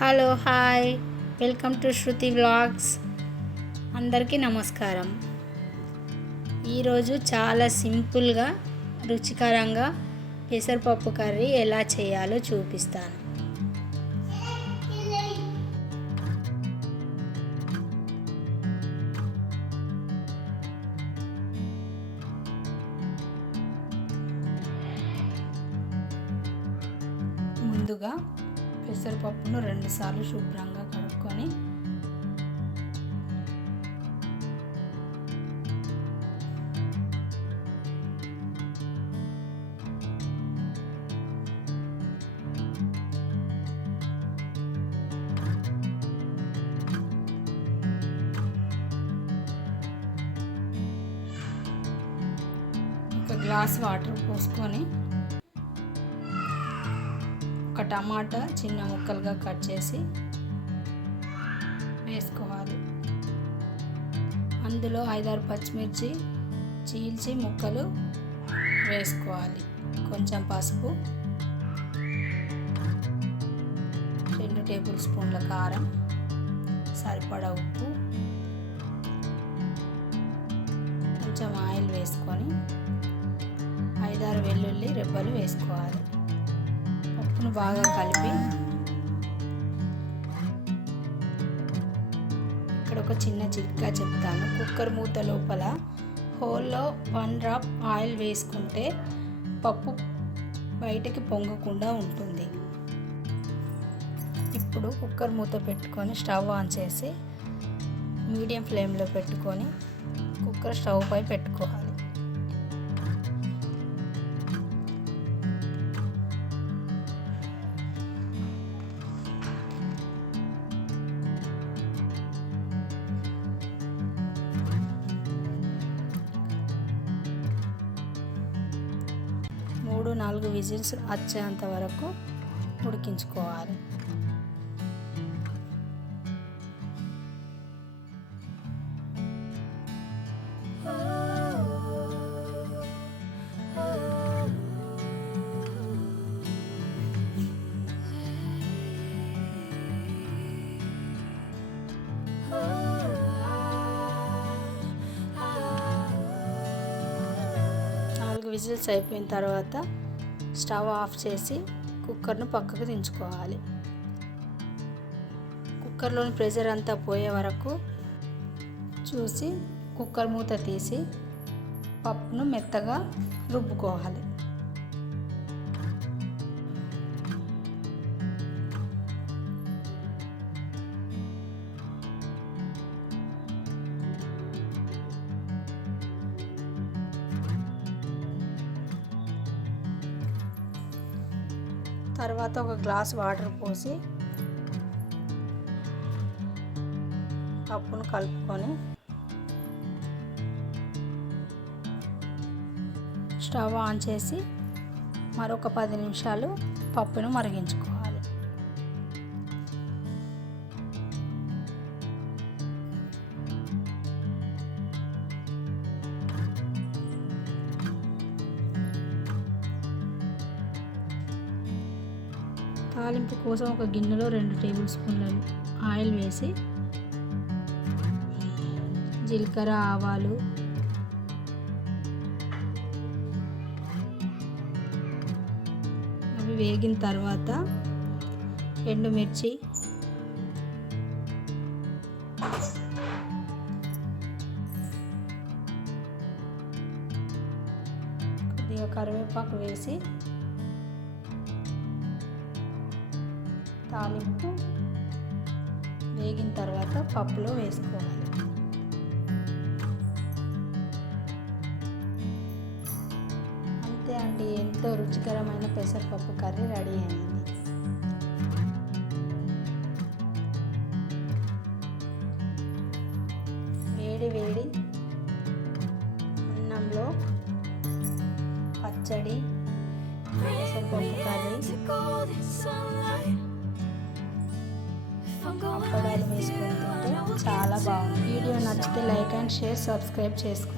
Hello hi, welcome to Shruti vlogs. అందరికీ నమస్కారం. ఈరోజు చాలా సింపుల్గా రుచికరంగా పెసరపప్పు కర్రీ ఎలా చేయాలో చూపిస్తాను. ముందుగా పెసరపప్పును 2 సార్లు శుభ్రంగా కడుక్కొని ఒక గ్లాస్ వాటర్ పోసుకొని ఒక టమాటా చిన్న ముక్కలుగా కట్ చేసి వేసుకోవాలి. అందులో 5-6 పచ్చిమిర్చి చీల్చి ముక్కలు వేసుకోవాలి. కొంచెం పసుపు, 2 టేబుల్ స్పూన్ల కారం, సరిపడా ఉప్పు, కొంచెం ఆయిల్ వేసుకొని 5-6 వెల్లుల్లి రెబ్బలు వేసుకోవాలి. పప్పును బాగా కలిపి ఇక్కడ ఒక చిన్న చిట్కా చెప్తాను. కుక్కర్ మూత లోపల హోల్లో 1 డ్రాప్ ఆయిల్ వేసుకుంటే పప్పు బయటకి పొంగకుండా ఉంటుంది. ఇప్పుడు కుక్కర్ మూత పెట్టుకొని స్టవ్ ఆన్ చేసి మీడియం ఫ్లేమ్లో పెట్టుకొని కుక్కర్ స్టవ్ పై పెట్టుకోవాలి. మూడు 4 విజిల్స్ వచ్చేంత వరకు ఉడికించుకోవాలి. విజిల్స్ అయిపోయిన తర్వాత స్టవ్ ఆఫ్ చేసి కుక్కర్ను పక్కకు దించుకోవాలి. కుక్కర్లోని ప్రెషర్ అంతా పోయే వరకు చూసి కుక్కర్ మూత తీసి పప్పును మెత్తగా రుబ్బుకోవాలి. తర్వాత ఒక గ్లాస్ వాటర్ పోసి పప్పును కలుపుకొని స్టవ్ ఆన్ చేసి మరొక 10 నిమిషాలు పప్పును మరిగించుకోవాలి. తాలింపు కోసం ఒక గిన్నెలో 2 టేబుల్ స్పూన్ల ఆయిల్ వేసి జీలకర్ర, ఆవాలు, అవి వేగిన తర్వాత ఎండుమిర్చి, కొద్దిగా కరివేపాకు వేసి తాలింపు వేగిన తర్వాత పప్పులో వేసుకోవాలి. అంతే అండి, ఎంతో రుచికరమైన పెసరపప్పు కర్రీ రెడీ అయింది. వేడి వేడి అన్నంలో పచ్చడి, పెసరపప్పు కర్రీ, అప్పడాలు వేసుకొని తింటే చాలా బాగుంది. వీడియో నచ్చితే లైక్ అండ్ షేర్, సబ్స్క్రైబ్ చేసుకోండి.